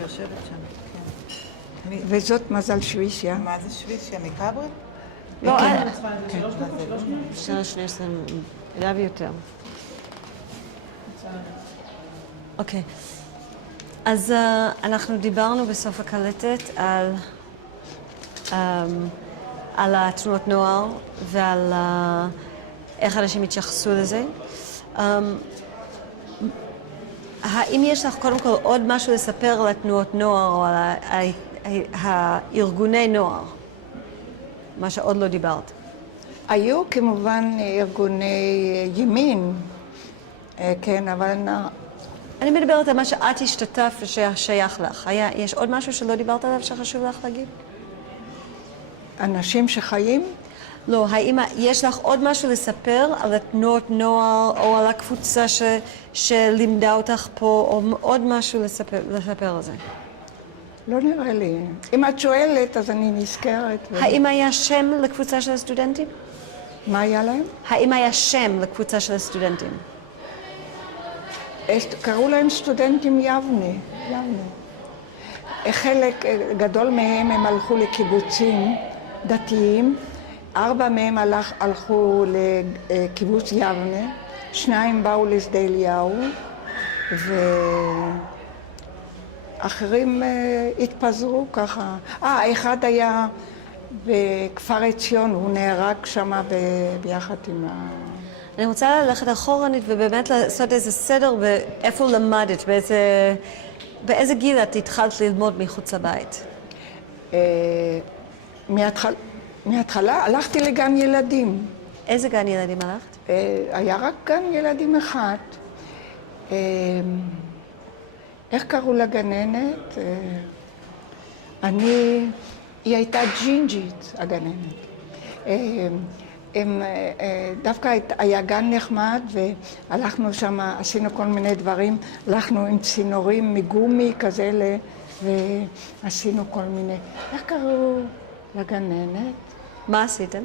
שיושבת שם, כן. וזאת מזל שווישיה. מה זה שווישיה? מקברי? לא, שנייה, אליו יותר. אוקיי. אז אנחנו דיברנו בסוף הקלטת על התנועות נוער ועל איך אנשים התייחסו לזה. האם יש לך קודם כל עוד משהו לספר על התנועות נוער או על הארגוני נוער? מה שעוד לא דיברת. היו כמובן ארגוני ימין, כן, אבל אני מדברת על מה שאת השתתף וששייך לך. יש עוד משהו שלא דיברת עליו שחשוב לך להגיד? אנשים שחיים? לא, האם יש לך עוד משהו לספר על התנועות נוער או על הקבוצה שלימדה אותך פה, או עוד משהו לספר על זה? לא נראה לי. אם את שואלת, אז אני נזכרת. האם היה שם לקבוצה של הסטודנטים? מה היה להם? האם היה שם לקבוצה של הסטודנטים? קראו להם סטודנטים יבנה. חלק גדול מהם הם הלכו לקיבוצים דתיים, 4 מהם הלכו לקיבוץ יבנה, 2 באו לשדה אליהו, ואחרים התפזרו ככה. אחד היה בכפר עציון, הוא נהרג שם ביחד עם אני רוצה ללכת אחורנית ובאמת לעשות איזה סדר באיפה למדת, באיזה גיל את התחלת ללמוד מחוץ לבית? מההתחלה הלכתי לגן ילדים. איזה גן ילדים הלכת? היה רק גן ילדים אחד. איך קראו לגננת? היא הייתה ג'ינג'ית, הגננת. דווקא היה גן נחמד והלכנו שם, עשינו כל מיני דברים, הלכנו עם צינורים מגומי כזה ועשינו כל מיני. איך קראו לגננת? מה עשיתם?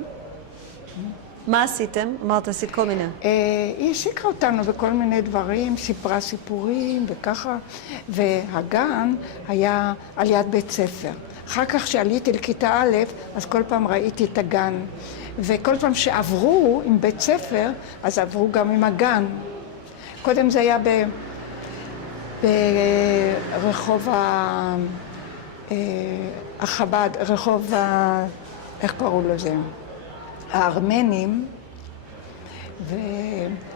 מה עשיתם? אמרת, עשית כל מיני. היא השיקה אותנו בכל מיני דברים, סיפרה סיפורים וככה, והגן היה על יד בית ספר. אחר כך שעליתי לכיתה א', אז כל פעם ראיתי את הגן. וכל פעם שעברו עם בית ספר, אז עברו גם עם הגן. קודם זה היה ברחוב החב"ד, רחוב, איך קראו לזה? הארמנים,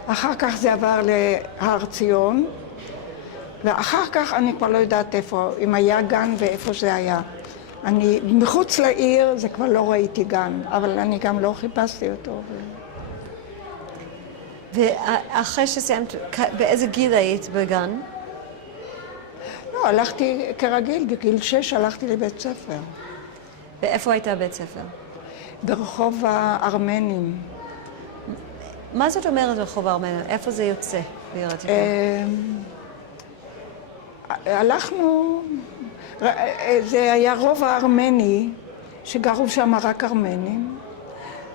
ואחר כך זה עבר להר ציון, ואחר כך אני כבר לא יודעת איפה, אם היה גן ואיפה זה היה. אני מחוץ לעיר, זה כבר לא ראיתי גן, אבל אני גם לא חיפשתי אותו. ואחרי שסיימת, באיזה גיל היית בגן? לא, הלכתי כרגיל, בגיל 6 הלכתי לבית ספר. ואיפה היית בבית ספר? ברחוב הארמנים. מה זאת אומרת רחוב הארמנים? איפה זה יוצא? הלכנו, זה היה רוב הארמני, שגרו שם רק ארמנים,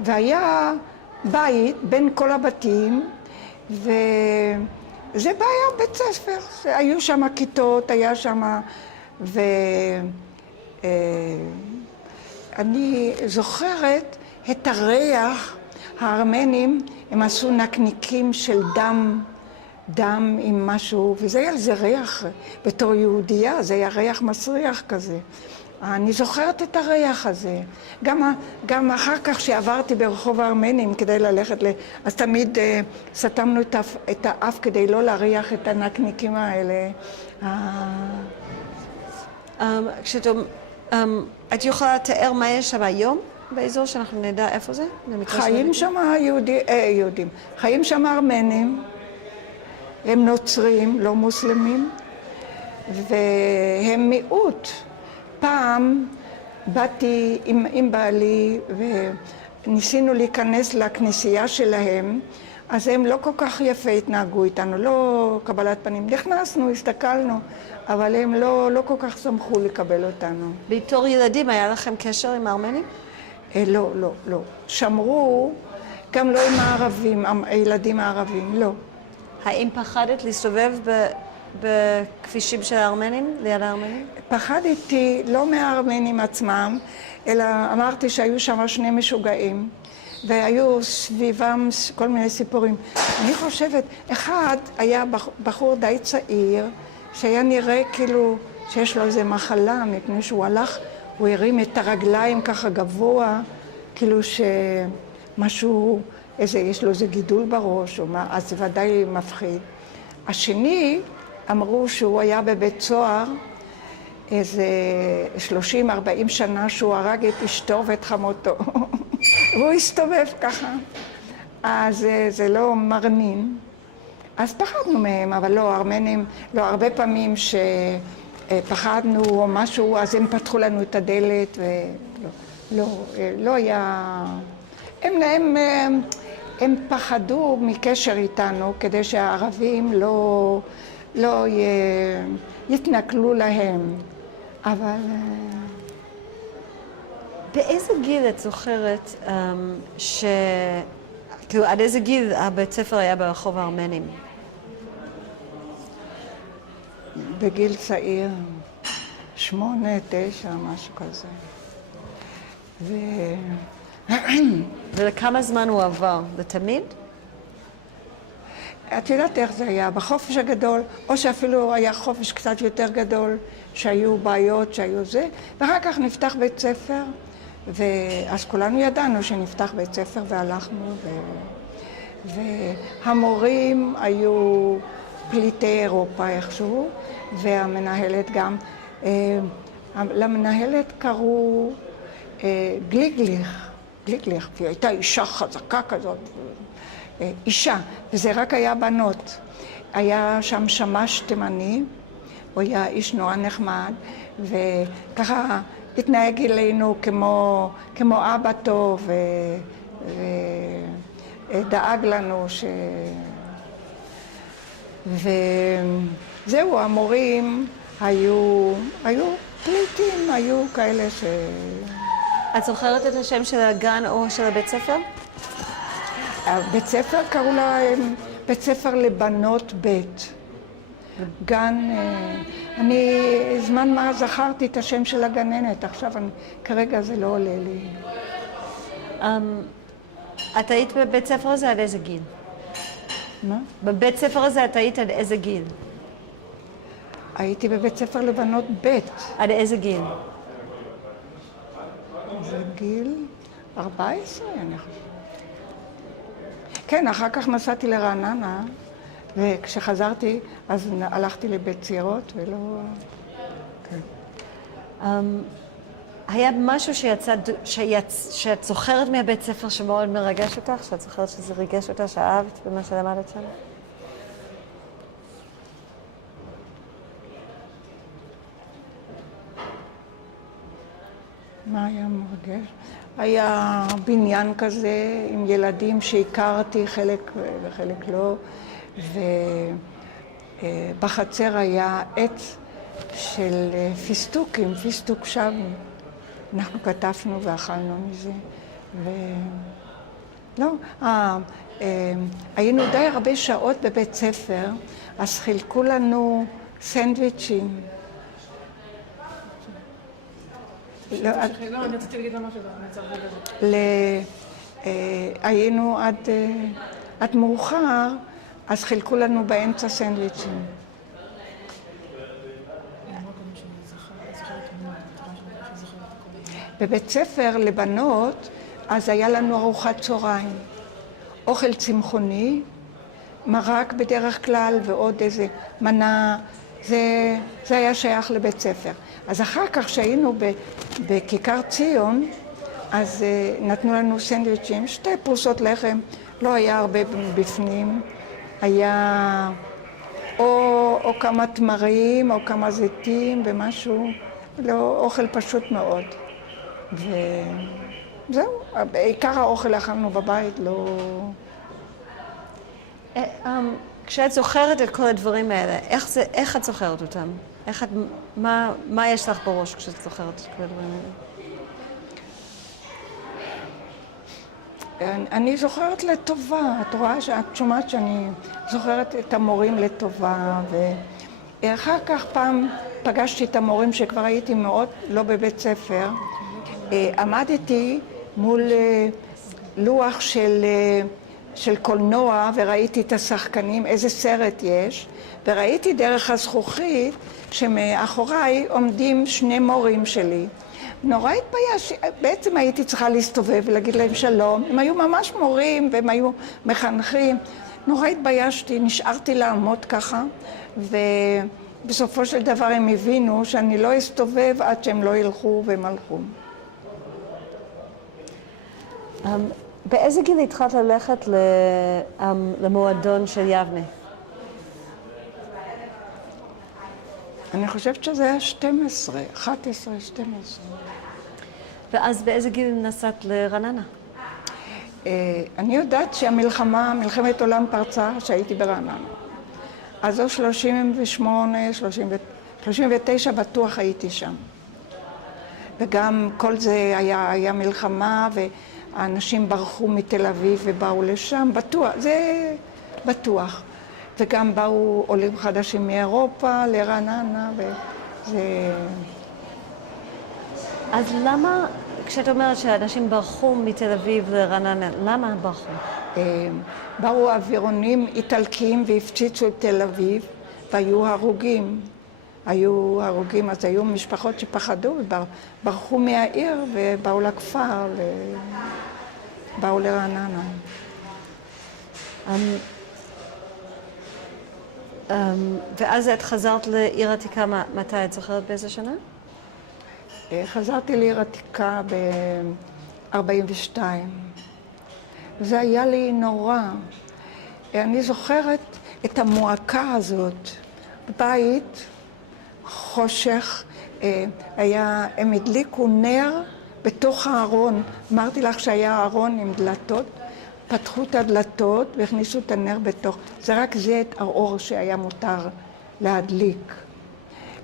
והיה בית בין כל הבתים, וזה היה בית ספר, היו שם כיתות, היה שם, ואני זוכרת את הריח, הארמנים, הם עשו נקניקים של דם עם משהו, וזה היה לזה ריח, בתור יהודייה, זה היה ריח מסריח כזה. אני זוכרת את הריח הזה. גם אחר כך שעברתי ברחוב הארמנים כדי ללכת אז תמיד סתמנו את האף כדי לא להריח את הנקניקים האלה. את יכולה לתאר מה יש שם היום באזור שאנחנו נדע איפה זה? חיים שם יהודים, חיים שם ארמנים. הם נוצרים, לא מוסלמים, והם מיעוט. פעם באתי עם בעלי וניסינו להיכנס לכנסייה שלהם, אז הם לא כל כך יפה התנהגו איתנו, לא קבלת פנים. נכנסנו, הסתכלנו, אבל הם לא כל כך שמחו לקבל אותנו. בתור ילדים היה לכם קשר עם הארמנים? לא. שמרו, גם לא עם הערבים, הילדים הערבים, לא. האם פחדת להסתובב בכבישים של הארמנים, ליד הארמנים? פחדתי לא מהארמנים עצמם, אלא אמרתי שהיו שם שני משוגעים, והיו סביבם כל מיני סיפורים. אני חושבת, אחד היה בחור די צעיר, שהיה נראה כאילו שיש לו איזה מחלה, מפני שהוא הלך, הוא הרים את הרגליים ככה גבוה, כאילו שמשהו, יש לו איזה גידול בראש, אז זה ודאי מפחיד. השני, אמרו שהוא היה בבית סוהר איזה 30-40 שנה שהוא הרג את אשתו ואת חמותו. והוא הסתובב ככה. אז זה לא מרנין. אז פחדנו מהם, אבל לא, ארמנים, לא, הרבה פעמים שפחדנו או משהו, אז הם פתחו לנו את הדלת לא היה... הם פחדו מקשר איתנו כדי שהערבים לא יתנכלו להם, אבל... באיזה גיל את זוכרת כאילו עד איזה גיל הבית ספר היה ברחוב הארמנים? בגיל צעיר, 8, 9, משהו כזה. ולכמה זמן הוא עבר? לתמיד? את יודעת איך זה היה, בחופש הגדול, או שאפילו היה חופש קצת יותר גדול, שהיו בעיות, שהיו זה, ואחר כך נפתח בית ספר, ואז כולנו ידענו שנפתח בית ספר והלכנו, והמורים היו פליטי אירופה איכשהו, והמנהלת גם, למנהלת קראו גליגליך, היא הייתה אישה חזקה כזאת, אישה, וזה רק היה בנות. היה שם שמש תימני, הוא היה איש נורא נחמד, וככה התנהג אלינו כמו אבא טוב, ודאג לנו וזהו, המורים היו פליטים, היו כאלה את זוכרת את השם של הגן או של הבית ספר? הבית ספר קראו להם בית ספר לבנות ב'. גן, אני זמן מה זכרתי את השם של הגננת, עכשיו כרגע זה לא עולה לי. את היית בבית ספר הזה עד איזה גיל? מה? בבית ספר הזה את היית עד איזה גיל? הייתי בבית ספר לבנות ב'. עד איזה גיל? זה גיל 14, אני חושבת. כן, אחר כך נסעתי לרעננה, וכשחזרתי, אז הלכתי לבית צעירות, ולא... כן. היה משהו שאת זוכרת מהבית ספר שמאוד מרגש אותך? שאת זוכרת שזה ריגש אותך, שאהבת במה שלמדת שם? מה היה מרגש? היה בניין כזה עם ילדים שהכרתי, חלק וחלק לא, ובחצר היה עץ של פיסטוקים, פיסטוק שווי. אנחנו כתפנו ואכלנו מזה. לא, היינו די הרבה שעות בבית ספר, אז חילקו לנו סנדוויצ'ים. לא, אני רציתי להגיד משהו, אני נעצר. היינו עד מאוחר, אז חילקו לנו באמצע סנדוויצ'ים. בבית ספר לבנות, אז היה לנו ארוחת צהריים. אוכל צמחוני, מרק בדרך כלל ועוד איזה מנה, זה היה שייך לבית ספר. אז אחר כך שהיינו בכיכר ציון, אז נתנו לנו סנדוויצ'ים, 2 פרוסות לחם, לא היה הרבה בפנים, היה או כמה תמרים או כמה זיתים ומשהו, לא, אוכל פשוט מאוד. וזהו, עיקר האוכל אכלנו בבית, לא... כשאת זוכרת את כל הדברים האלה, איך את זוכרת אותם? מה יש לך בראש כשאת זוכרת את כל הדברים האלה? אני זוכרת לטובה, את רואה שאת שומעת שאני זוכרת את המורים לטובה, אחר כך פעם פגשתי את המורים שכבר הייתי מאוד לא בבית ספר. עמדתי מול לוח של קולנוע וראיתי את השחקנים, איזה סרט יש, וראיתי דרך הזכוכית שמאחוריי עומדים שני מורים שלי. נורא התביישתי, בעצם הייתי צריכה להסתובב ולהגיד להם שלום. הם היו ממש מורים והם היו מחנכים. נורא התביישתי, נשארתי לעמוד ככה, ובסופו של דבר הם הבינו שאני לא אסתובב עד שהם לא ילכו והם הלכו. באיזה גיל התחלת ללכת למועדון של יבנה? אני חושבת שזה היה 12, 11, 12. ואז באיזה גיל נסעת לרעננה? אני יודעת שהמלחמה, מלחמת עולם פרצה, שהייתי ברעננה. אז זו 38, 39 בטוח הייתי שם. וגם כל זה היה מלחמה, והאנשים ברחו מתל אביב ובאו לשם, בטוח, זה בטוח. וגם באו עולים חדשים מאירופה לרעננה, וזה... אז למה, כשאת אומרת שאנשים ברחו מתל אביב לרעננה, למה הם ברחו? באו אווירונים איטלקיים והפציצו את תל אביב, והיו הרוגים. היו הרוגים, אז היו משפחות שפחדו, ברחו מהעיר ובאו לכפר, באו לרעננה. ואז את חזרת לעיר עתיקה, מתי את זוכרת באיזה שנה? חזרתי לעיר עתיקה ב-42. זה היה לי נורא. אני זוכרת את המועקה הזאת. בבית, חושך, הם הדליקו נר בתוך הארון. אמרתי לך שהיה ארון עם דלתות. פתחו את הדלתות והכניסו את הנר בתוך. זה רק זה את האור שהיה מותר להדליק.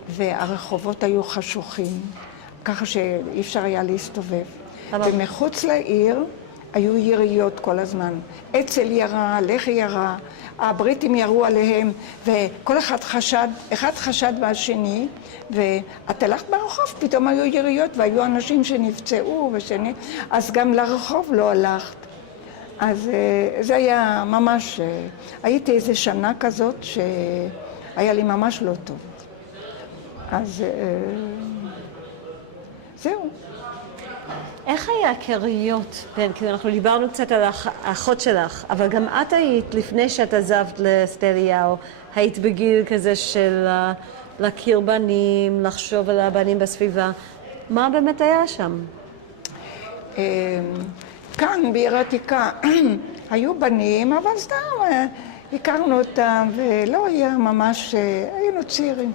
והרחובות היו חשוכים, ככה שאי אפשר היה להסתובב. ומחוץ לעיר היו יריות כל הזמן. אצ"ל ירה, לח"י ירה, הבריטים ירו עליהם, וכל אחד חשד מהשני, ואת הלכת ברחוב, פתאום היו יריות, והיו אנשים שנפצעו, אז גם לרחוב לא הלכת. אז זה היה ממש, הייתי איזה שנה כזאת שהיה לי ממש לא טוב. אז זהו. איך היה הקריות? כי אנחנו דיברנו קצת על האחות שלך, אבל גם את היית, לפני שאת עזבת לסטליהו, היית בגיל כזה של להכיר בנים, לחשוב על הבנים בסביבה. מה באמת היה שם? כאן בעיר עתיקה היו בנים, אבל סתם הכרנו אותם ולא היה ממש, היינו צעירים.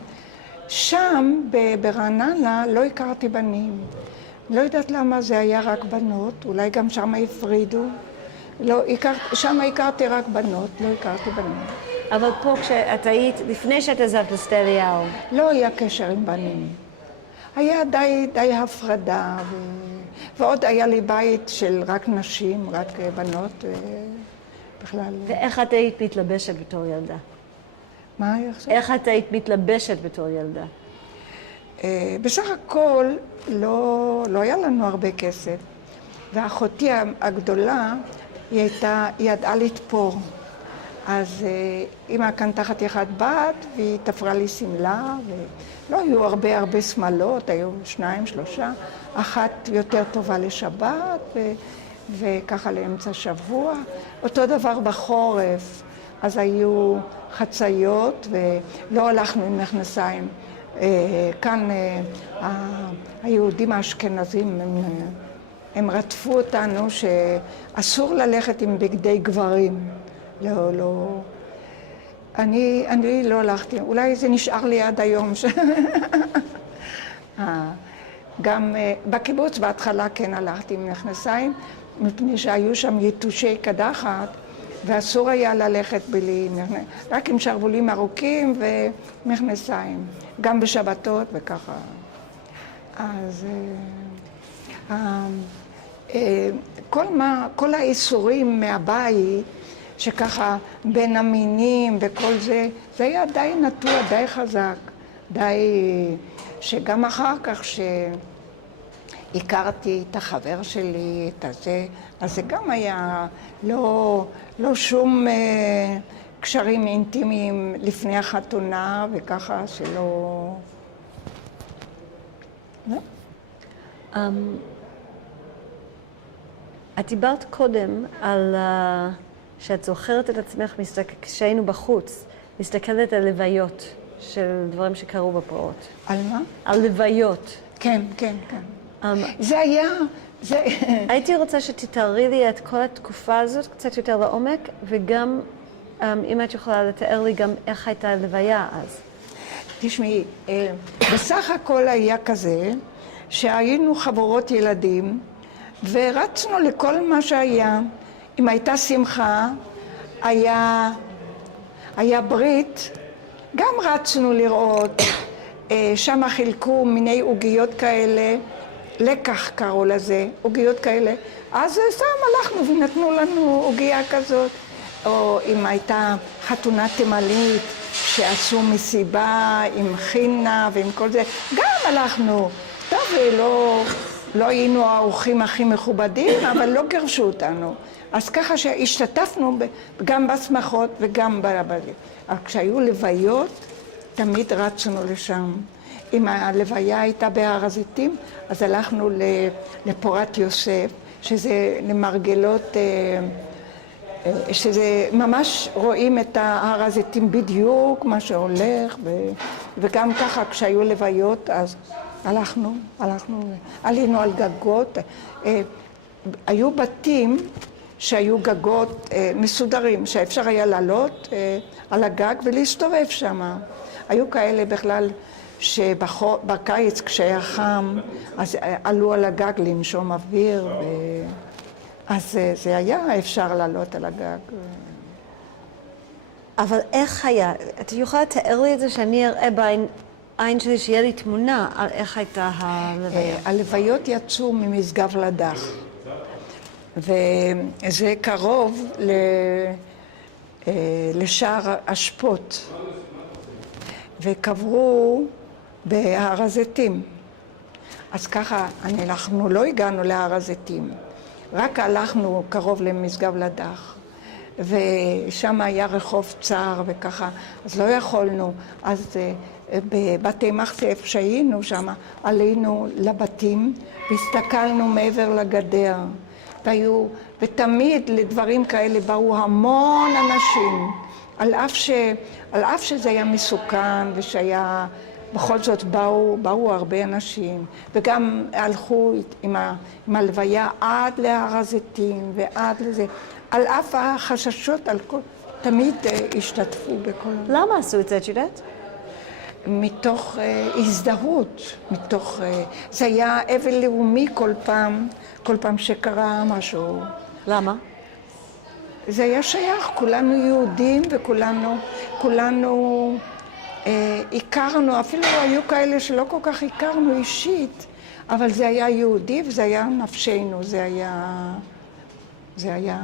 שם ברעננה לא הכרתי בנים. לא יודעת למה זה היה רק בנות, אולי גם שם הפרידו. שם הכרתי רק בנות, לא הכרתי בנים. אבל פה כשאת היית, לפני שאת עזבת לסטליהו. לא היה קשר עם בנים. היה די הפרדה, ועוד היה לי בית של רק נשים, רק בנות, בכלל. ואיך את היית מתלבשת בתור ילדה? מה היה עכשיו? איך את היית מתלבשת בתור ילדה? בסך הכל לא היה לנו הרבה כסף, ואחותי הגדולה, היא ידעה לתפור. אז אמא כאן תחת יחד בת, והיא תפרה לי שמלה, ולא היו הרבה שמלות, היו 2, 3, אחת יותר טובה לשבת, וככה לאמצע שבוע. אותו דבר בחורף, אז היו חציות, ולא הלכנו עם מכנסיים. כאן היהודים האשכנזים, הם רדפו אותנו שאסור ללכת עם בגדי גברים. לא. אני לא הלכתי, אולי זה נשאר לי עד היום. גם בקיבוץ בהתחלה כן הלכתי עם מכנסיים, מפני שהיו שם יתושי קדחת, ואסור היה ללכת בלי מכנסיים, רק עם שרוולים ארוכים ומכנסיים, גם בשבתות וככה. אז כל האיסורים מהבית, שככה בין המינים וכל זה, זה היה די נטוע, די חזק, די שגם אחר כך שהכרתי את החבר שלי, את הזה, אז זה גם היה לא שום קשרים אינטימיים לפני החתונה וככה שלא... את דיברת קודם על שאת זוכרת את עצמך כשהיינו בחוץ, מסתכלת על לוויות של דברים שקרו בפרעות. על מה? על לוויות. כן, כן, כן. זה היה... הייתי רוצה שתתארי לי את כל התקופה הזאת קצת יותר לעומק, וגם אם את יכולה לתאר לי גם איך הייתה הלוויה אז. תשמעי, בסך הכל היה כזה שהיינו חבורות ילדים ורצנו לכל מה שהיה. אם הייתה שמחה, היה ברית, גם רצנו לראות. שם חילקו מיני עוגיות כאלה, לקח קראו לזה, עוגיות כאלה. אז סתם הלכנו ונתנו לנו עוגיה כזאת. או אם הייתה חתונה תימנית שעשו מסיבה עם חינה ועם כל זה, גם הלכנו. טוב, לא היינו האורחים הכי מכובדים, אבל לא גרשו אותנו. אז ככה שהשתתפנו גם בשמחות וגם בזה. אבל כשהיו לוויות, תמיד רצנו לשם. אם הלוויה הייתה בהר הזיתים, אז הלכנו לפורת יוסף, שזה למרגלות, שזה ממש רואים את הר הזיתים בדיוק, מה שהולך, וגם ככה כשהיו לוויות, אז עלינו על גגות. היו בתים שהיו גגות מסודרים, שאפשר היה לעלות על הגג ולהסתובב שם. היו כאלה בכלל שבקיץ כשהיה חם, אז עלו על הגג לנשום אוויר, אז זה היה אפשר לעלות על הגג. אבל איך היה? את יכולה לתאר לי את זה שאני אראה בעין שלי שיהיה לי תמונה על איך הייתה הלוויה? הלוויות יצאו ממשגב לדח, וזה קרוב לשער אשפות, וקברו בהר הזיתים. אז ככה, אנחנו לא הגענו להר הזיתים, רק הלכנו קרוב למשגב לדח, ושם היה רחוב צר וככה, אז לא יכולנו. אז בבתי מחסף שהיינו שם, עלינו לבתים והסתכלנו מעבר לגדר, ותמיד לדברים כאלה באו המון אנשים, על אף שזה היה מסוכן ושהיה, בכל זאת באו הרבה אנשים, וגם הלכו עם הלוויה עד להר הזיתים ועד לזה, על אף החששות, תמיד השתתפו בכל... למה עשו את זה, את יודעת? מתוך הזדהות, זה היה אבל לאומי כל פעם שקרה משהו. למה? זה היה שייך, כולנו יהודים וכולנו הכרנו, אפילו היו כאלה שלא כל כך הכרנו אישית, אבל זה היה יהודי וזה היה נפשנו, זה היה...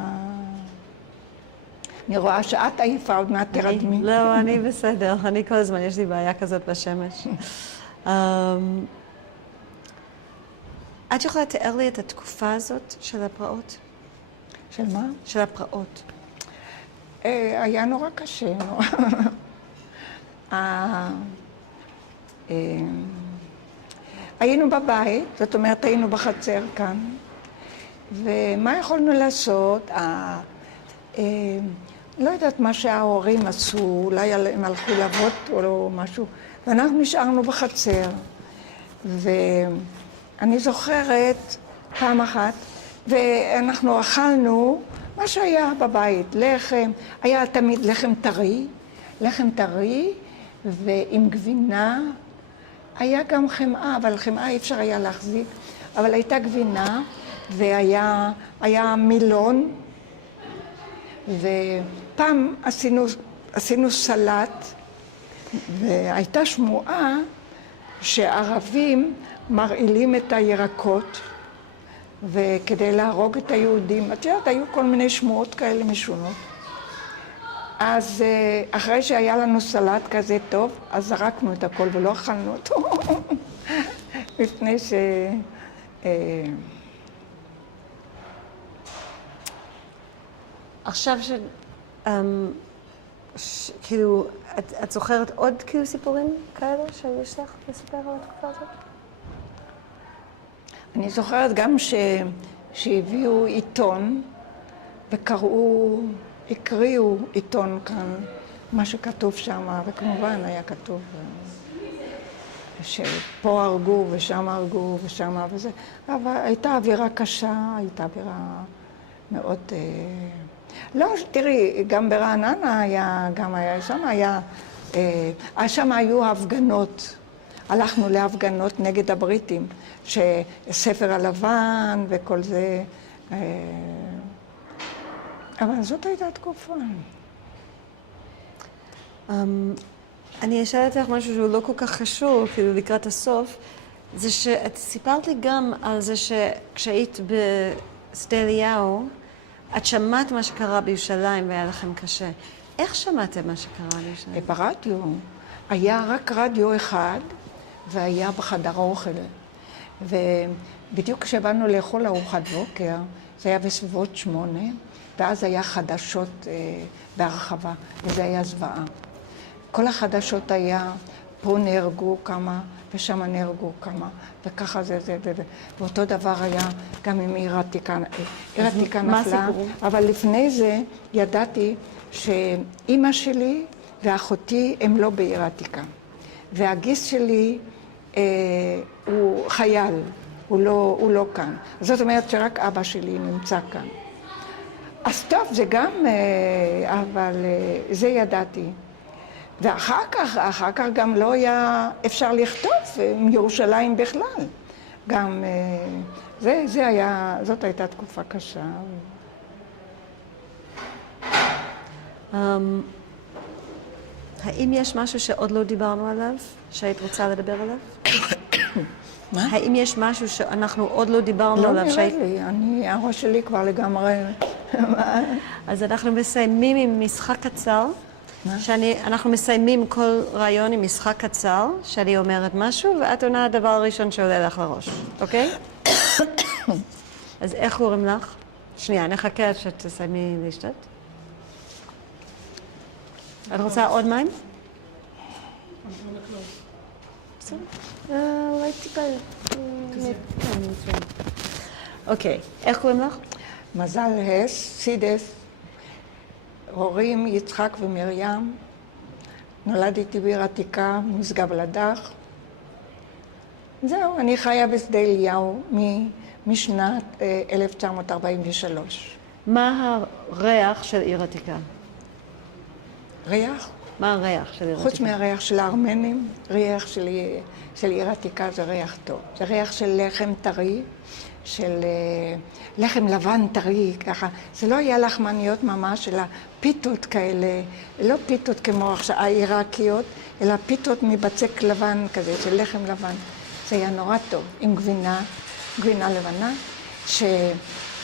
אני רואה שאת עייפה, עוד מעט תרדמי. לא, אני בסדר, אני כל הזמן, יש לי בעיה כזאת בשמש. את יכולה לתאר לי את התקופה הזאת של הפרעות? של מה? של הפרעות. היה נורא קשה. היינו בבית, זאת אומרת, היינו בחצר כאן, ומה יכולנו לעשות? לא יודעת מה שההורים עשו, אולי הם הלכו לעבוד או משהו, ואנחנו נשארנו בחצר. ואני זוכרת פעם אחת, ואנחנו אכלנו מה שהיה בבית, לחם, היה תמיד לחם טרי, ועם גבינה, היה גם חמאה, אבל חמאה אי אפשר היה להחזיק, אבל הייתה גבינה, והיה מילון, ופעם עשינו סלט, והייתה שמועה שערבים מרעילים את הירקות, וכדי להרוג את היהודים, את יודעת, היו כל מיני שמועות כאלה משונות. אז אחרי שהיה לנו סלט כזה טוב, אז זרקנו את הכל ולא אכלנו אותו. לפני ש... עכשיו כאילו, את זוכרת עוד כאילו סיפורים כאלה שיש לך לספר על התקופה הזאת? אני זוכרת גם שהביאו עיתון הקריאו עיתון כאן, מה שכתוב שם, וכמובן היה כתוב שפה הרגו ושם הרגו ושם וזה, אבל הייתה אווירה קשה, הייתה אווירה מאוד... לא, תראי, גם ברעננה היה, גם היה, שם היו הפגנות. הלכנו להפגנות נגד הבריטים, שספר הלבן וכל זה, אבל זאת הייתה תקופה. אני אשאל אותך משהו שהוא לא כל כך חשוב, כאילו לקראת הסוף, זה שאת סיפרת לי גם על זה שכשהיית בשדה אליהו, את שמעת מה שקרה בירושלים והיה לכם קשה. איך שמעתם מה שקרה בירושלים? ברדיו. היה רק רדיו אחד, והיה בחדר האוכל. ובדיוק כשבאנו לאכול ארוחת בוקר, זה היה בסביבות 8, ואז היה חדשות בהרחבה, וזה היה זוועה. כל החדשות היה, פה נהרגו כמה, ושם נהרגו כמה, וככה זה, ואותו דבר היה גם עם עיר העתיקה נפלה. אבל לפני זה ידעתי שאימא שלי ואחותי הם לא בעיר העתיקה. והגיס שלי הוא חייל, הוא לא כאן. זאת אומרת שרק אבא שלי נמצא כאן. אז טוב, זה גם, אבל זה ידעתי. ואחר כך גם לא היה אפשר לכתוב מירושלים בכלל. גם זאת הייתה תקופה קשה. האם יש משהו שעוד לא דיברנו עליו, שהיית רוצה לדבר עליו? מה? האם יש משהו שאנחנו עוד לא דיברנו עליו? לא נראה לי, הראש שלי כבר לגמרי... אז אנחנו מסיימים עם משחק קצר. אנחנו מסיימים כל רעיון עם משחק קצר, שאני אומרת משהו, ואת עונה הדבר הראשון שעולה לך לראש, אוקיי? אז איך קוראים לך? שנייה, נחכה עד שתסיימי לשתות. את רוצה עוד מים? בסדר. אולי טיפה... אוקיי, איך קוראים לך? מזל הס, סידס, הורים יצחק ומרים, נולדתי בעיר העתיקה, משגב לדך. זהו, אני חיה בשדה אליהו משנת 1943. מה הריח של עיר עתיקה? ריח? מה הריח של עיר עתיקה? חוץ מהריח של הארמנים, ריח של עיר עתיקה זה ריח טוב. זה ריח של לחם טרי, של לחם לבן טרי, ככה. זה לא היה לחמניות ממש, אלא פיתות כאלה, לא פיתות כמו העיראקיות, אלא פיתות מבצק לבן כזה, של לחם לבן. זה היה נורא טוב, עם גבינה לבנה,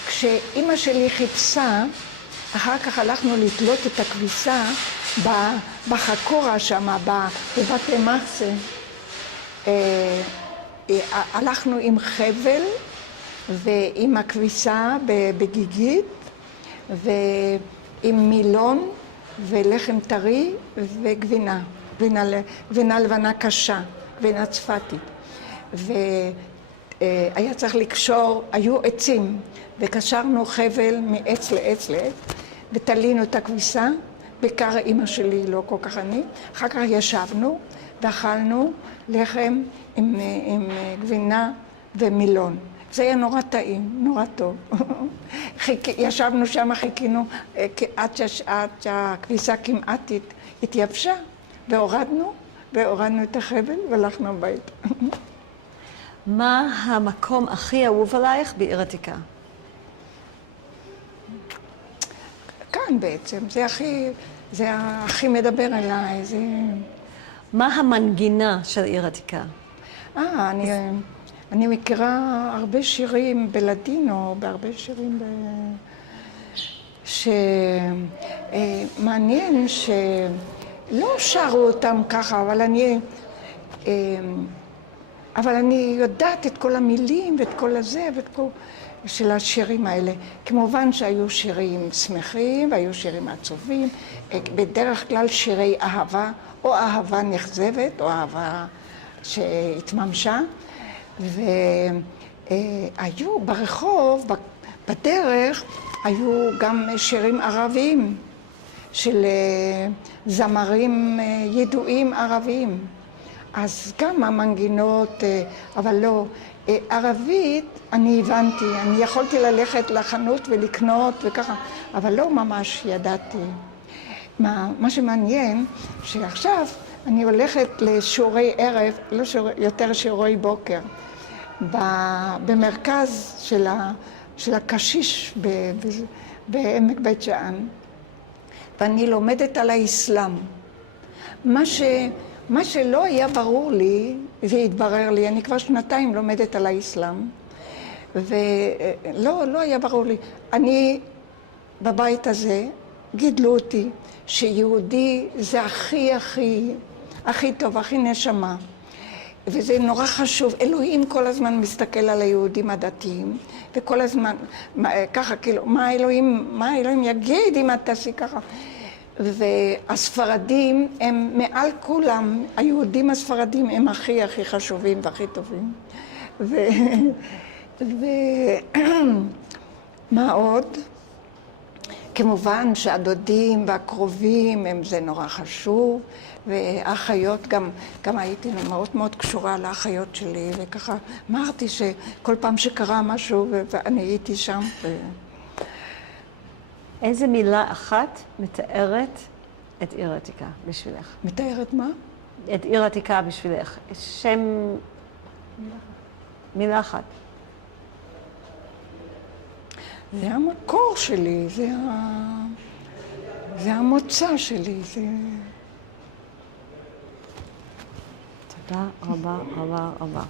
כשאימא שלי חיפשה, אחר כך הלכנו לתלות את הכביסה בחקורה שם, בבתי מחסה. הלכנו עם חבל ועם הכביסה בגיגית ועם מילון ולחם טרי וגבינה, גבינה לבנה קשה, גבינה צפתית. והיה צריך לקשור, היו עצים, וקשרנו חבל מעץ לעץ לעץ, ותלינו את הכביסה, בעיקר אמא שלי, לא כל כך אני. אחר כך ישבנו ואכלנו לחם עם גבינה ומילון. זה היה נורא טעים, נורא טוב. ישבנו שם, חיכינו עד שהכביסה כמעט התייבשה, והורדנו את החבל והלכנו הביתה. מה המקום הכי אהוב עלייך בעיר עתיקה? כאן בעצם, זה הכי מדבר אליי, זה... מה המנגינה של עיר עתיקה? אני מכירה הרבה שירים בלדינו, בהרבה שירים מעניין שלא שרו אותם ככה, אבל אני יודעת את כל המילים ואת כל הזה ואת כל של השירים האלה. כמובן שהיו שירים שמחים והיו שירים עצובים, בדרך כלל שירי אהבה, או אהבה נכזבת או אהבה שהתממשה, והיו ברחוב, בדרך, היו גם שירים ערביים של זמרים ידועים ערביים. אז גם המנגינות, אבל לא, ערבית אני הבנתי, אני יכולתי ללכת לחנות ולקנות וככה, אבל לא ממש ידעתי. מה שמעניין, שעכשיו אני הולכת לשיעורי ערב, לא יותר שיעורי בוקר, במרכז של הקשיש בעמק בית שאן, ואני לומדת על האסלאם. מה שלא היה ברור לי, זה התברר לי, אני כבר שנתיים לומדת על האסלאם, ולא היה ברור לי. אני, בבית הזה, גידלו אותי שיהודי זה הכי טוב, הכי נשמה. וזה נורא חשוב. אלוהים כל הזמן מסתכל על היהודים הדתיים, וכל הזמן, ככה, כאילו, מה אלוהים יגיד אם את תעשי ככה? והספרדים הם מעל כולם, היהודים הספרדים הם הכי חשובים והכי טובים. מה עוד? כמובן שהדודים והקרובים הם זה נורא חשוב, והאחיות גם הייתי מאוד מאוד קשורה לאחיות שלי, וככה אמרתי שכל פעם שקרה משהו ואני הייתי שם. איזה מילה אחת מתארת את עיר העתיקה בשבילך? מתארת מה? את עיר העתיקה בשבילך. שם... מילה אחת. זה המקור שלי, זה המוצא שלי. תודה רבה, רבה, רבה.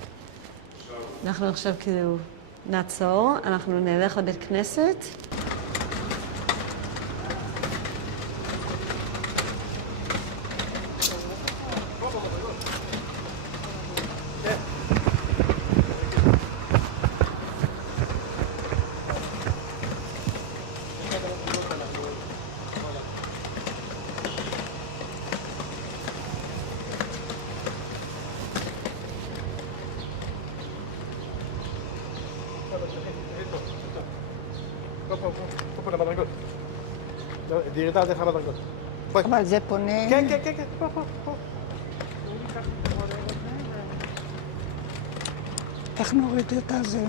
אנחנו עכשיו כאילו נעצור, אנחנו נלך לבית כנסת. פה למדרגות. זה ירידה דרך המדרגות. אבל זה פונה... כן, פה. איך נוריד את הזה?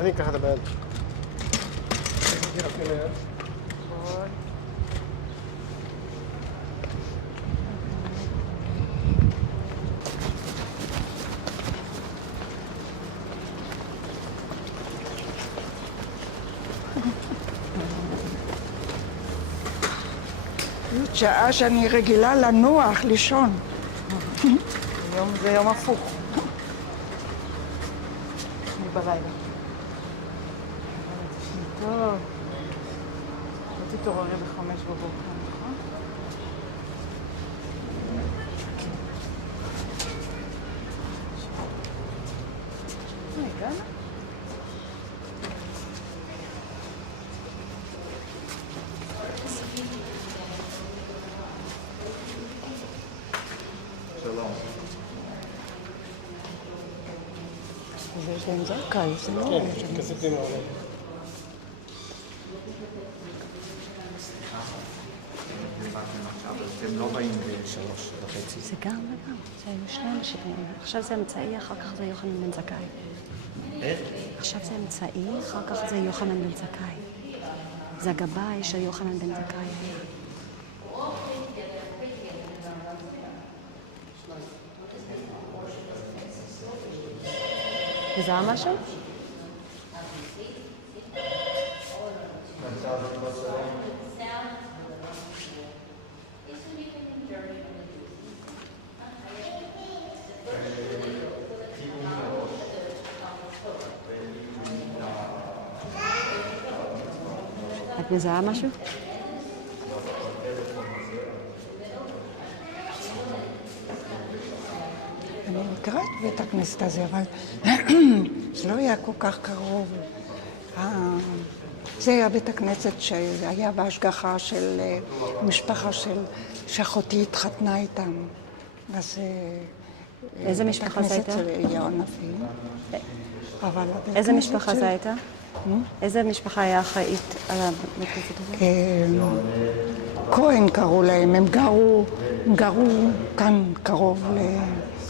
אני אקח את הבעד. זאת שעה שאני רגילה לנוח, לישון. היום זה יום הפוך. אני בלילה. טוב. לא תתעוררי ב5 בבוקר, נכון? הגענו? ויש להם זרקאי, זה לא... כן, כספים מעולה. אתם לא באים ב3:30. זה גם וגם, זה היו שני אנשים. עכשיו זה אמצעי, אחר כך זה יוחנן בן זכאי. איך? עכשיו זה אמצעי, אחר כך זה יוחנן בן זכאי. זה הגבאי של יוחנן בן זכאי היה. וזה היה משהו? את מזהה משהו? מכירה את בית הכנסת הזה, אבל זה לא היה כל כך קרוב. זה היה בית הכנסת שהיה בהשגחה של משפחה שאחותי התחתנה איתם. אז איזה משפחה זה הייתה? בית הכנסת של אליהו הנביא. אבל הבית איזה הכנסת משפחה של- זה הייתה? איזה משפחה היה אחראית על הבית כנסת הזה? כהן קראו להם, הם גרו כאן קרוב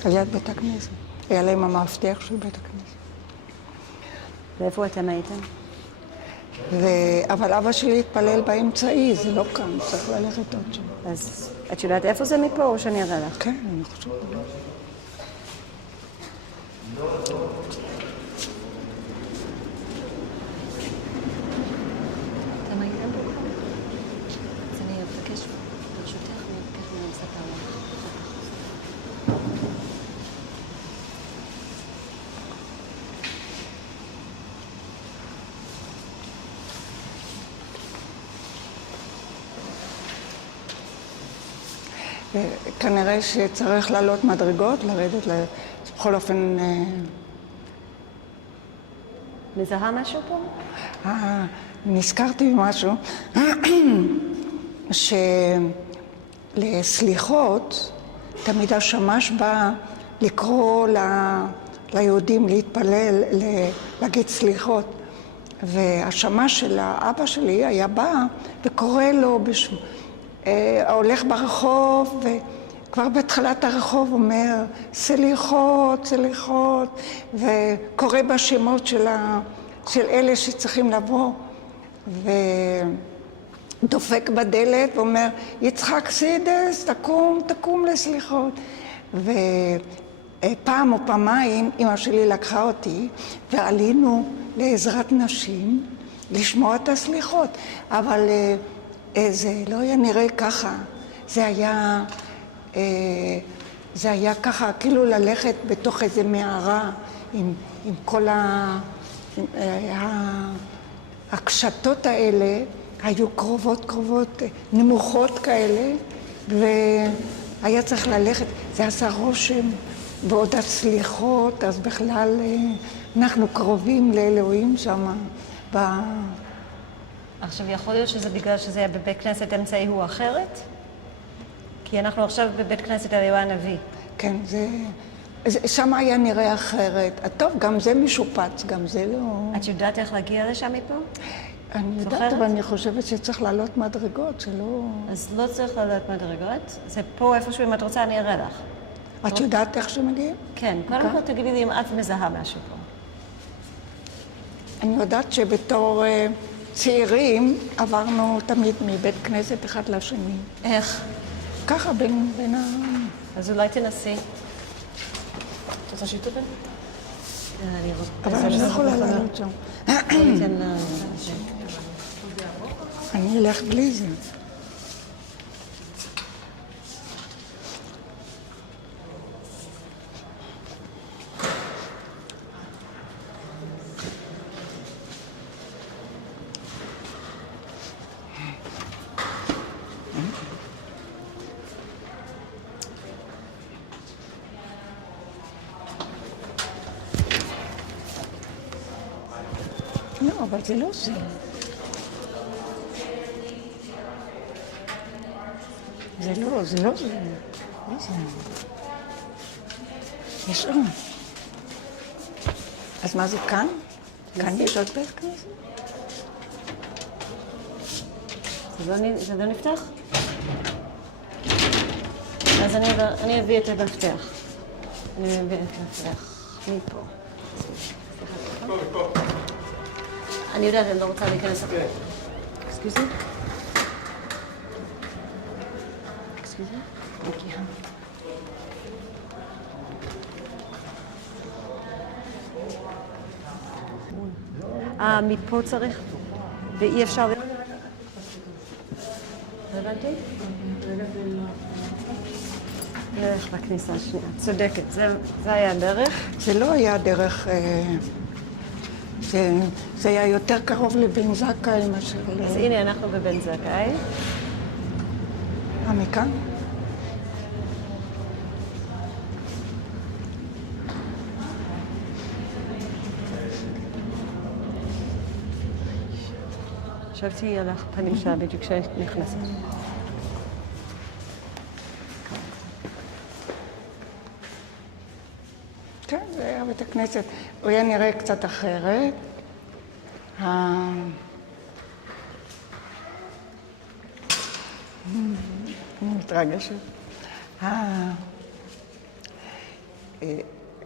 ליד בית הכנסת. היה להם המפתח של בית הכנסת. ואיפה אתם הייתם? אבל אבא שלי התפלל באמצעי, זה לא כאן, צריך ללכת עוד שם. אז את יודעת איפה זה מפה או שאני אראה לך? כן, אני חושבת. אתם הייתם פה? אז אני אבקש, ברשותך, אני אבקש ממנו לספר לך. כנראה שצריך לעלות מדרגות, לרדת, בכל אופן, מזהה משהו פה? נזכרתי במשהו, שלסליחות תמיד השמש בא לקרוא ליהודים להתפלל, להגיד סליחות. והשמש של האבא שלי היה בא וקורא לו הולך ברחוב, וכבר בתחילת הרחוב אומר סליחות, סליחות, וקורא בשמות של אלה שצריכים לבוא, ודופק בדלת ואומר, יצחק סידס, תקום לסליחות. ופעם או פעמיים אמא שלי לקחה אותי, ועלינו לעזרת נשים לשמוע את הסליחות, אבל זה לא היה נראה ככה, זה היה ככה, כאילו ללכת בתוך איזה מערה עם כל הקשתות האלה, היו קרובות, נמוכות כאלה, והיה צריך ללכת, זה עשה רושם, ועוד הסליחות, אז בכלל אנחנו קרובים לאלוהים שם. עכשיו, יכול להיות שזה בגלל שזה היה בבית כנסת אמצעי הוא אחרת? כי אנחנו עכשיו בבית כנסת אליהו הנביא. כן, שם היה נראה אחרת. טוב, גם זה משופץ, גם זה לא... את יודעת איך להגיע לשם מפה? אני יודעת, זוכרת? אבל אני חושבת שצריך לעלות מדרגות, שלא... אז לא צריך לעלות מדרגות. זה פה איפשהו, אם את רוצה, אני אראה לך. את יודעת איך שמגיעים? כן, קודם כל תגידי לי אם את מזהה משהו פה. אני יודעת שבתור צעירים עברנו תמיד מבית כנסת אחד לשני. איך? ככה בין אז אולי תנסי. את רוצה שיתופן? אבל אני לא יכולה לעלות שם. ניתן לה... אני אלך בלי זה. לא, אבל זה לא זה. זה לא זה. לא זה. יש עוד. אז מה זה כאן? כאן יש עוד בית כנסת? זה לא נפתח? אז אני אביא את המפתח. אני אביא את המפתח מפה. אני יודעת, אני לא רוצה להיכנס לפה. אקסקיוזי? אקסקיוזי? מפה צריך? ואי אפשר... הבנתי? דרך בכניסה השנייה. צודקת, זה היה הדרך. זה לא היה דרך... זה היה יותר קרוב לבן זכאי מאשר... אז הנה, אנחנו בבן זכאי. מכאן? חשבתי על הפנים שלה בדיוק כשנכנסת. כן, זה היה בית הכנסת. הוא היה נראה קצת אחרת. מתרגשת.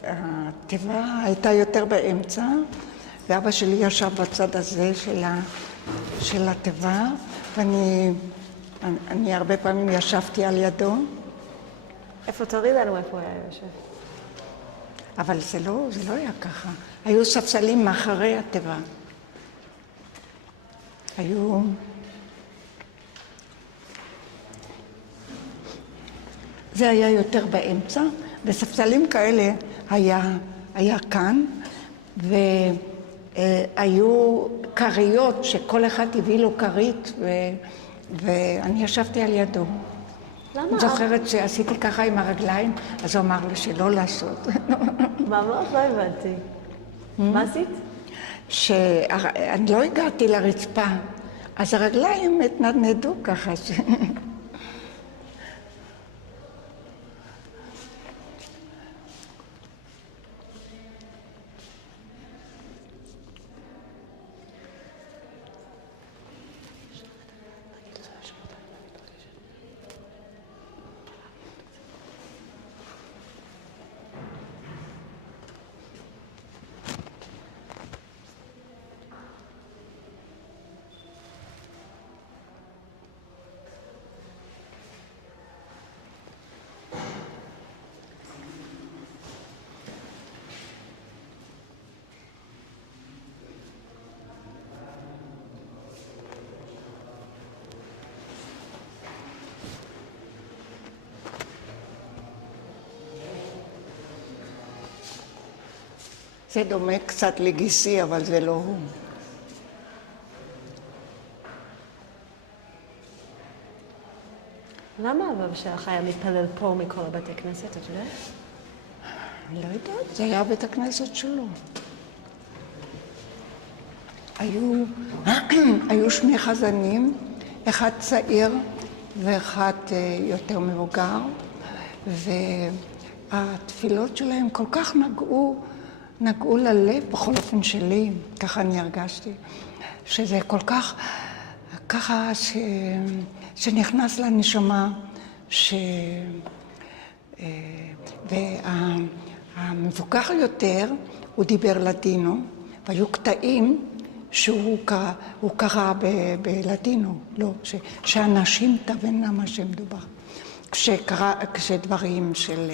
התיבה הייתה יותר באמצע, ואבא שלי ישב בצד הזה של התיבה, ואני הרבה פעמים ישבתי על ידו. איפה? תראי לנו איפה הוא היה יושב. אבל זה לא היה ככה. היו ספסלים מאחורי התיבה. זה היה יותר באמצע, וספסלים כאלה היה כאן, והיו כריות שכל אחד הביא לו כרית, ואני ישבתי על ידו. למה? אני זוכרת שעשיתי ככה עם הרגליים, אז הוא אמר לי שלא לעשות. ממש לא הבנתי. מה עשית? שאני לא הגעתי לרצפה, אז הרגליים התנדנדו ככה. זה דומה קצת לגיסי, אבל זה לא הוא. למה אבא שלך היה מתפלל פה מכל הבתי כנסת, את יודעת? אני לא יודעת, זה היה בית הכנסת שלו. היו שני חזנים, אחד צעיר ואחד יותר מבוגר, והתפילות שלהם כל כך נגעו ללב, בכל אופן שלי, ככה אני הרגשתי, שזה כל כך, ככה שנכנס לנשמה, והמבוגר יותר, הוא דיבר לדינו, והיו קטעים שהוא קרא בלדינו, לא, שאנשים תבנה מה שמדובר. כשדברים של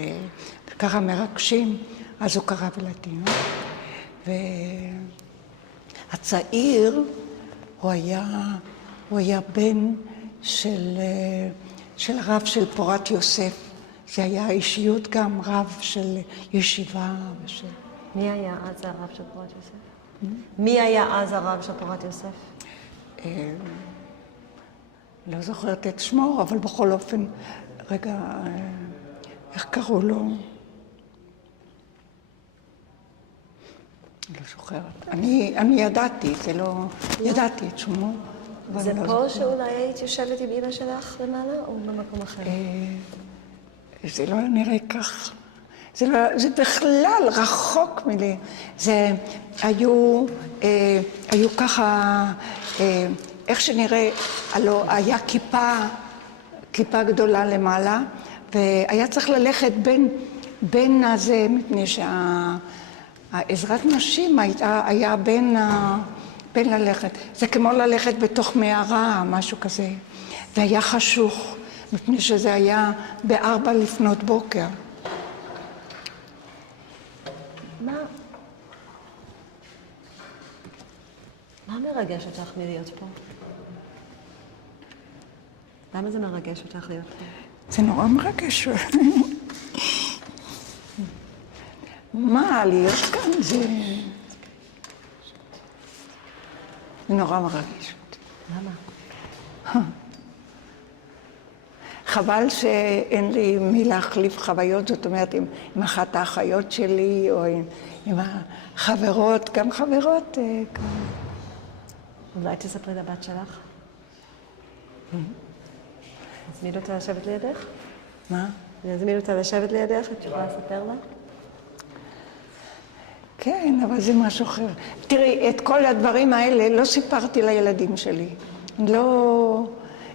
קרא מרגשים, אז הוא קרא בלדינו. והצעיר, הוא היה בן של רב של פורת יוסף. זה היה אישיות גם רב של ישיבה ושל... מי היה אז הרב של פורת יוסף? מי היה אז הרב של פורת יוסף? לא זוכרת את שמו, אבל בכל אופן, רגע, איך קראו לו? לא זוכרת. אני ידעתי, זה לא... ידעתי את שמו. זה פה שאולי היית יושבת עם אמא שלך למעלה, או במקום אחר? זה לא נראה כך. זה בכלל רחוק מלי. זה היו ככה, איך שנראה, הלוא היה כיפה גדולה למעלה, והיה צריך ללכת בין הזה, מפני שהעזרת נשים היה בין ללכת. זה כמו ללכת בתוך מערה, משהו כזה. והיה חשוך, מפני שזה היה 4 לפנות בוקר. מה מרגש אותך מלהיות פה? למה זה מרגש אותך להיות פה? זה נורא מרגש. מה, להיות כאן זה נורא מרגש אותי. למה? חבל שאין לי מי להחליף חוויות, זאת אומרת, עם אחת האחיות שלי, או עם החברות, גם חברות. אולי תספרי לבת שלך? נזמין אותה לשבת לידך? מה? נזמין אותה לשבת לידך? את יכולה לספר לה? כן, אבל זה משהו אחר. תראי, את כל הדברים האלה לא סיפרתי לילדים שלי.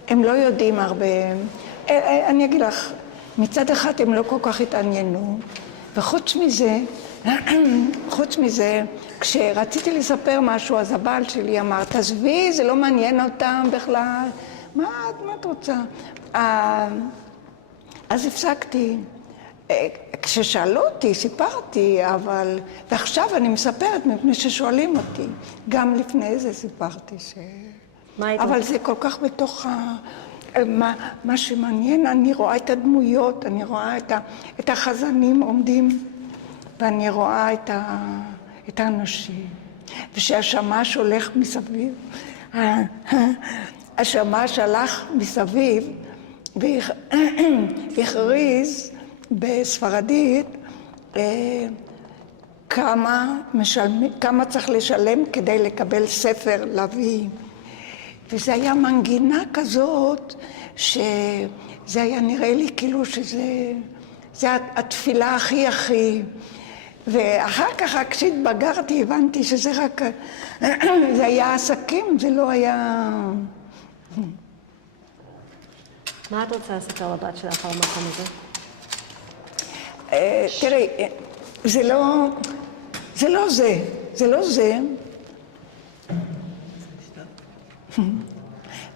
הם לא יודעים הרבה. אני אגיד לך, מצד אחד הם לא כל כך התעניינו, וחוץ מזה, כשרציתי לספר משהו, אז הבעל שלי אמר, תעזבי, זה לא מעניין אותם בכלל. מה את רוצה? אז הפסקתי. כששאלו אותי, סיפרתי, ועכשיו אני מספרת מפני ששואלים אותי. גם לפני זה סיפרתי אבל זה כל כך בתוך מה שמעניין, אני רואה את הדמויות, אני רואה את החזנים עומדים, ואני רואה את האנשים. ושהשמש הולך מסביב, השמש הלך מסביב, והכריז בספרדית כמה צריך לשלם כדי לקבל ספר להביא. וזה היה מנגינה כזאת, שזה היה נראה לי כאילו זה התפילה הכי. ואחר כך, כשהתבגרתי, הבנתי שזה רק, זה היה עסקים, זה לא היה... מה את רוצה לספר לבת שלך על המקום הזה? תראי, זה לא זה.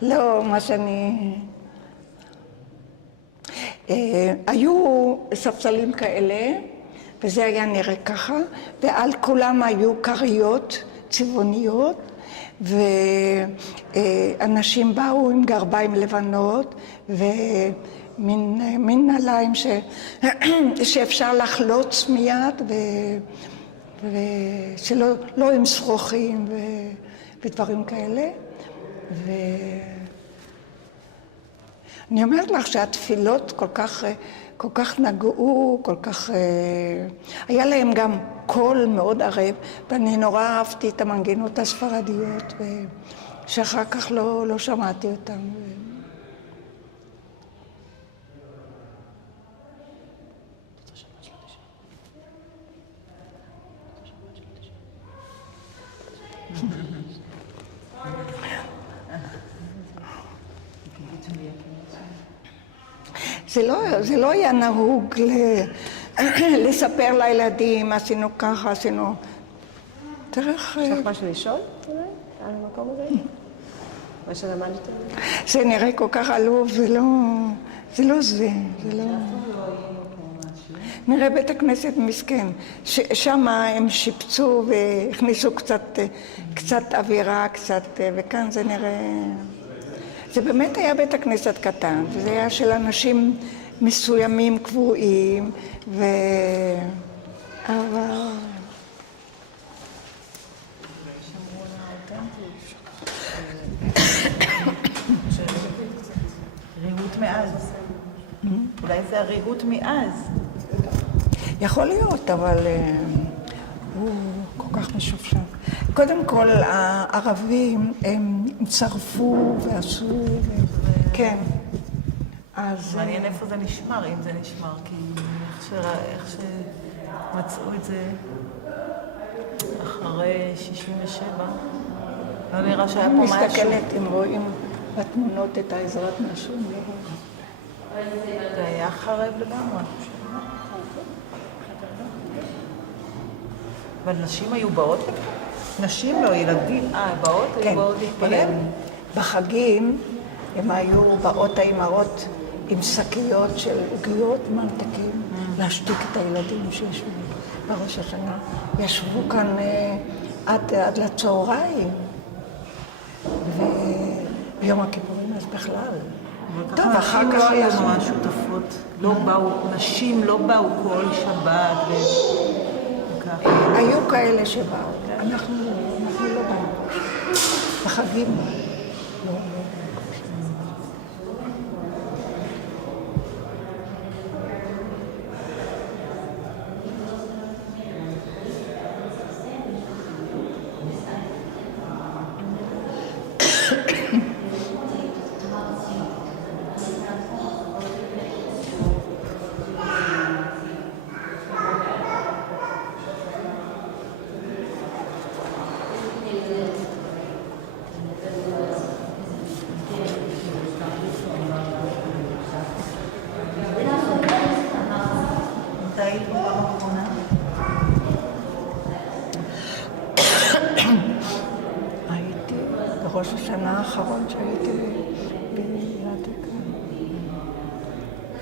לא, מה שאני... היו ספסלים כאלה, וזה היה נראה ככה, ועל כולם היו כריות צבעוניות, ואנשים באו עם גרביים לבנות, ומין נעליים שאפשר לחלוץ מיד, ושלא עם שרוכים ודברים כאלה. אני אומרת לך שהתפילות כל כך נגעו, כל כך... היה להם גם קול מאוד ערב, ואני נורא אהבתי את המנגינות הספרדיות, שאחר כך לא שמעתי אותם. זה לא היה נהוג לספר לילדים, עשינו ככה, עשינו... יש לך משהו לשאול אולי על המקום הזה? מה שלמדתם? זה נראה כל כך עלוב, זה לא זה. נראה בית הכנסת מסכן. שם הם שיפצו והכניסו קצת אווירה, וכאן זה נראה... זה באמת היה בית הכנסת קטן, וזה היה של אנשים מסוימים קבועים, אבל... ריהוט מאז. אולי זה הריהוט מאז. יכול להיות, אבל הוא כל כך משופשף. קודם כל, הערבים הם צרפו ועשו, כן. אז... מעניין איפה זה נשמר, אם זה נשמר, כי איך שמצאו את זה אחרי 67, לא נראה שהיה פה משהו. מסתכלת, אם רואים בתמונות את העזרת נשים, זה היה חרב לגמרי. אבל נשים היו באות? נשים לא, ילדים. באות? היו באות להתפלל. בחגים הם היו באות האימהות עם שקיות של עוגיות ממתקים, להשתיק את הילדים שישבו בראש השנה. ישבו כאן עד לצהריים, וביום הכיפורים אז בכלל. טוב, אחר כך לא היו ממש שותפות. נשים לא באו כל שבת וככה. היו כאלה שבאו, אנחנו לא באו. בחגים לא. השנה האחרון שהייתי בעתיקה.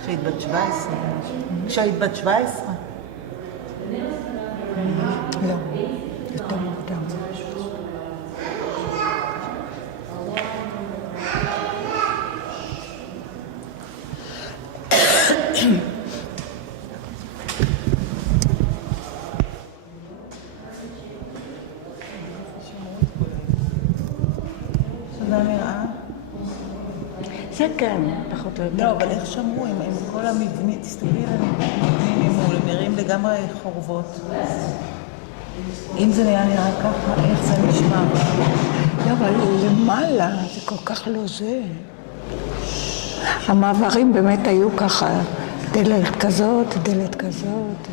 כשהיית בת 17. כשהיית בת 17? לא, יותר מוקדם. שזה נראה? זה כן, פחות או יותר. לא, אבל איך שמרו עם כל המבנים? תסתכלי על המבנים ממול, הם נראים לגמרי חורבות. אם זה נראה ככה, איך זה נשמע? לא, אבל למעלה זה כל כך לא זה. המעברים באמת היו ככה, דלת כזאת, דלת כזאת.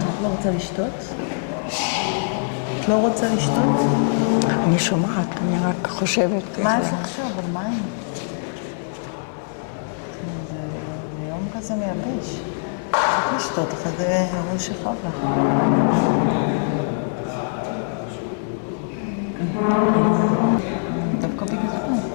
את לא רוצה לשתות? את לא רוצה לשתות? אני שומעת, אני רק חושבת. מה יש עכשיו? על מים? זה יום כזה מייבש. צריך לשתות, אחרי זה יראו שחוב לך. דווקא בגלל זה.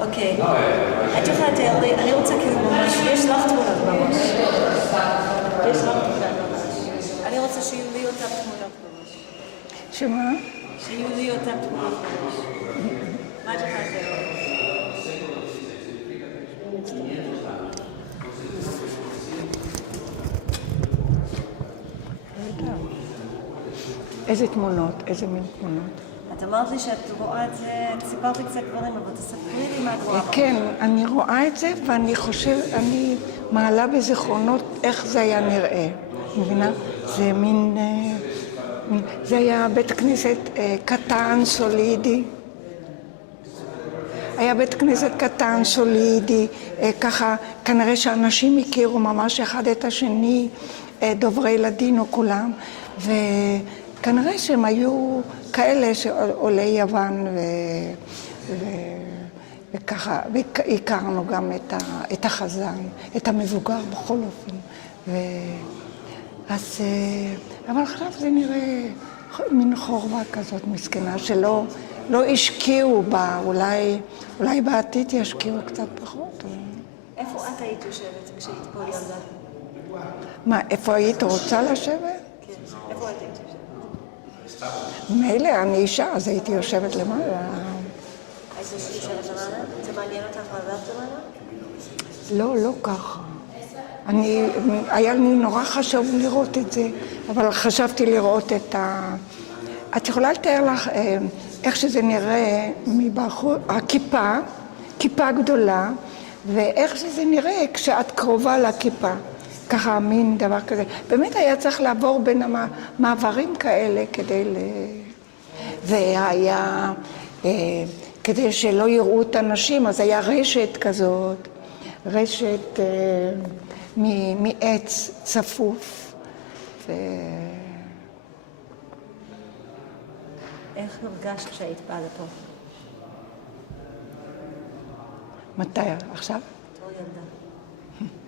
אוקיי. את יכולה לתאר לי, אני רוצה כאילו ממש, יש לך תמונות ממש. יש לך תמונות ממש. אני רוצה שיהיו לי אותם תמונות ממש. שמה? שיהיו לי אותם תמונות ממש. מה את יכולה לתאר לי? איזה תמונות? איזה מין תמונות? את אמרת לי שאת רואה את זה, סיפרת לי קצת דברים, אבל תספרי לי מה את רואה. כן, אני רואה את זה ואני חושבת, אני מעלה בזיכרונות איך זה היה נראה. מבינה? זה מין, זה היה בית כנסת קטן, סולידי. היה בית כנסת קטן, סולידי, ככה, כנראה שאנשים הכירו ממש אחד את השני, דוברי לדינו כולם, וכנראה שהם היו כאלה שעולי יוון, וככה, והכרנו גם את החזן, את המבוגר בכל אופן. אז, אבל עכשיו זה נראה מין חורבה כזאת מסכנה, שלא השקיעו בה, אולי בעתיד ישקיעו קצת פחות. איפה את היית יושבת כשהיית פה ילדה? מה, איפה היית רוצה לשבת? כן, איפה את היית יושבת? מילא, אני אישה, אז הייתי יושבת למעלה. היית יושבת למעלה? זה מעניין אותך לעברת למעלה? לא ככה. היה לי נורא חשוב לראות את זה, אבל חשבתי לראות את את יכולה לתאר לך איך שזה נראה מבחור, הכיפה, כיפה גדולה, ואיך שזה נראה כשאת קרובה לכיפה. ככה מין דבר כזה. באמת היה צריך לעבור בין המעברים כאלה כדי והיה, כדי שלא יראו את הנשים, אז היה רשת כזאת, רשת מעץ צפוף. איך הרגשת כשהיית באה לפה? מתי? עכשיו? בתור ילדה.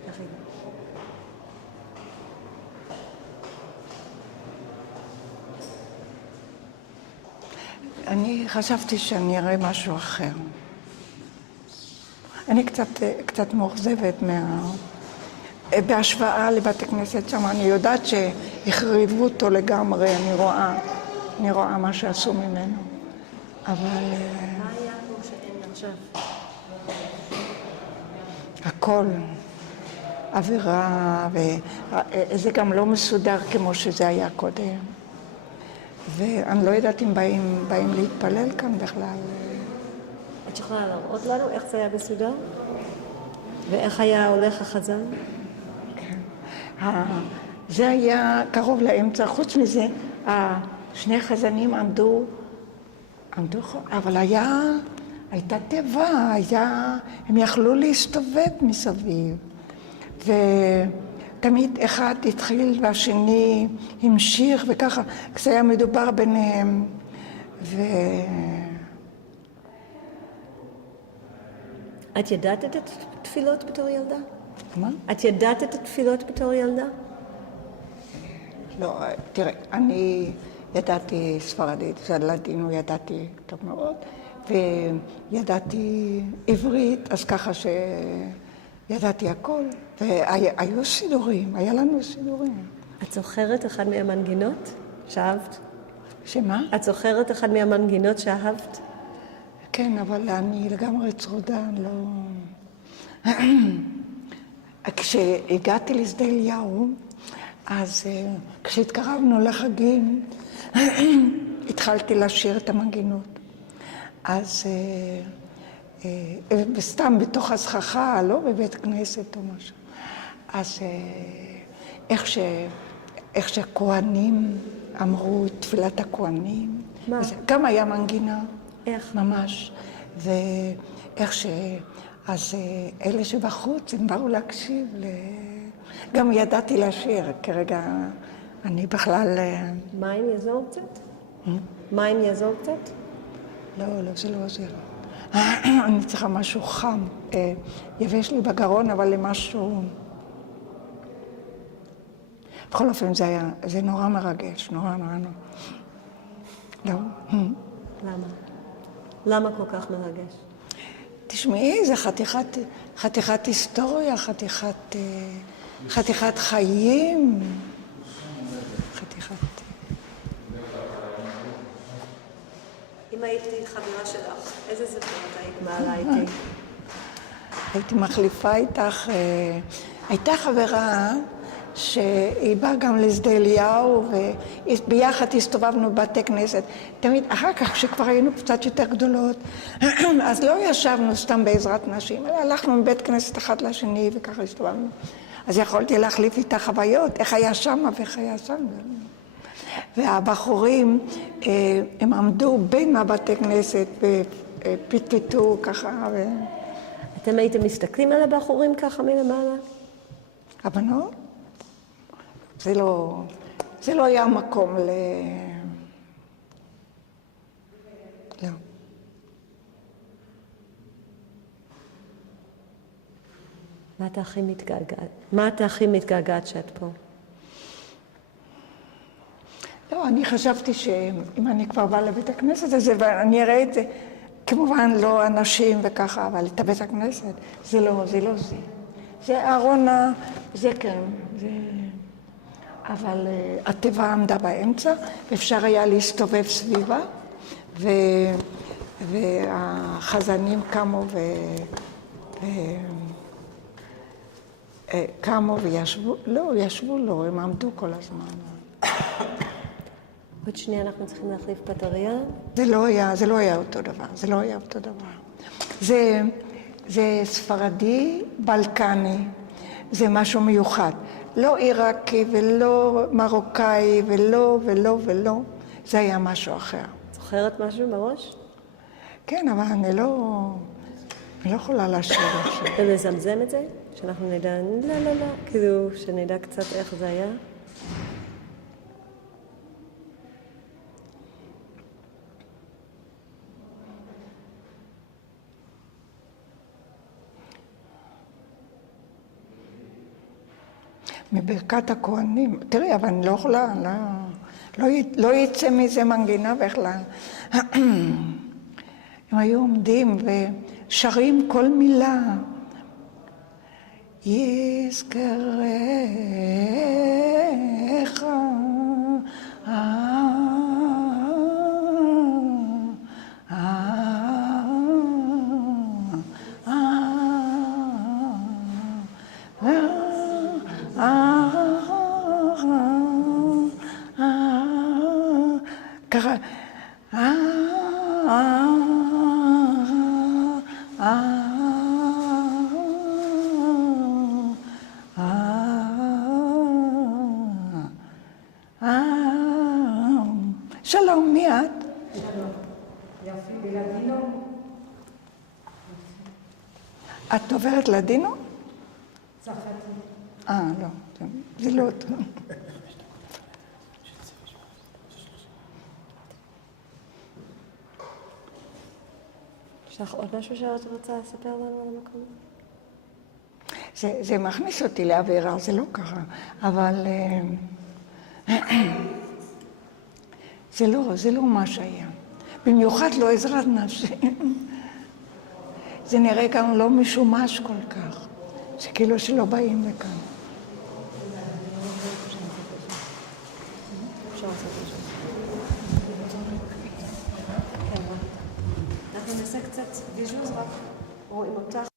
איך היית? אני חשבתי שאני אראה משהו אחר. אני קצת מאוכזבת בהשוואה לבתי כנסת שם. אני יודעת שהחריבו אותו לגמרי, אני רואה מה שעשו ממנו. אבל... מה היה פה שאין עכשיו? הכל. אווירה, וזה גם לא מסודר כמו שזה היה קודם. ואני לא יודעת אם באים להתפלל כאן בכלל. את יכולה להראות לנו איך זה היה בסודר? ואיך היה הולך החזן? זה היה קרוב לאמצע. חוץ מזה, שני חזנים עמדו, אבל הייתה טבע, הם יכלו להסתובב מסביב. ותמיד אחד התחיל והשני המשיך וככה, כשזה היה מדובר ביניהם. את ידעת את התפילות בתור ילדה? מה? את ידעת את התפילות בתור ילדה? לא, תראה, אני ידעתי ספרדית, ולדינו ידעתי טוב מאוד, וידעתי עברית, אז ככה שידעתי הכל, והיו סידורים, היה לנו סידורים. את זוכרת אחד מהמנגינות שאהבת? שמה? את זוכרת אחד מהמנגינות שאהבת? כן, אבל אני לגמרי צרודה, לא... כשהגעתי לשדה אליהו, אז כשהתקרבנו לחגים, התחלתי לשיר את המנגינות. אז סתם בתוך הסככה, לא בבית כנסת או משהו. אז איך שהכהנים אמרו תפילת הכהנים. מה? גם היה מנגינה. איך? ממש. ואיך אז אלה שבחוץ, הם באו להקשיב. גם ידעתי לשיר, כרגע אני בכלל... מים יעזור קצת? מים יעזור קצת? לא, זה לא עוזר. אני צריכה משהו חם. יבש לי בגרון, אבל למשהו... בכל אופן זה נורא מרגש, נורא. לא. למה? למה כל כך מרגש? תשמעי, זה חתיכת היסטוריה, חתיכת חיים. אם הייתי חברה שלך, איזה ספרות היית מעלה איתי? הייתי מחליפה איתך, הייתה חברה שהיא באה גם לשדה אליהו, וביחד הסתובבנו בבתי כנסת. תמיד, אחר כך, כשכבר היינו קצת יותר גדולות, אז לא ישבנו סתם בעזרת נשים, אלא הלכנו מבית כנסת אחד לשני, וככה הסתובבנו. אז יכולתי להחליף איתה חוויות, איך היה שם ואיך היה שם. והבחורים, הם עמדו בין הבתי כנסת, ופטפטו ככה. אתם הייתם מסתכלים על הבחורים ככה מלמעלה? הבנות? זה לא היה מקום לא. מה אתה הכי מתגעגעת שאת פה? לא, אני חשבתי שאם אני כבר באה לבית הכנסת הזה, ואני אראה את זה, כמובן לא אנשים וככה, אבל את בית הכנסת, זה לא זה. זה ארונה, זה כן, זה... אבל הטבע עמדה באמצע, ואפשר היה להסתובב סביבה, והחזנים קמו וישבו, ישבו לא, הם עמדו כל הזמן. עוד שנייה אנחנו צריכים להחליף בטריה. זה לא היה אותו דבר. זה ספרדי, בלקני, זה משהו מיוחד. לא עיראקי ולא מרוקאי ולא, זה היה משהו אחר. זוכרת משהו מראש? כן, אבל אני לא יכולה להשאיר עכשיו. ולזמזם את זה? שאנחנו נדע, לא, כאילו שנדע קצת איך זה היה? מברכת הכהנים, תראי, אבל אני לא יכולה, לא יצא מזה מנגינה בכלל. הם היו עומדים ושרים כל מילה. יזכרך ככה שלום, מי את? יופי, בלדינו. את דוברת לדינו? צרפתי. לא, זה לא טוב. יש לך עוד משהו שאת רוצה לספר לנו על המקום? זה מכניס אותי לאווירה, זה לא ככה, אבל זה לא מה שהיה. במיוחד לא עזרת נשים. זה נראה גם לא משומש כל כך. זה כאילו שלא באים לכאן. אנחנו נעשה קצת ויז'ואל, רק רואים אותך.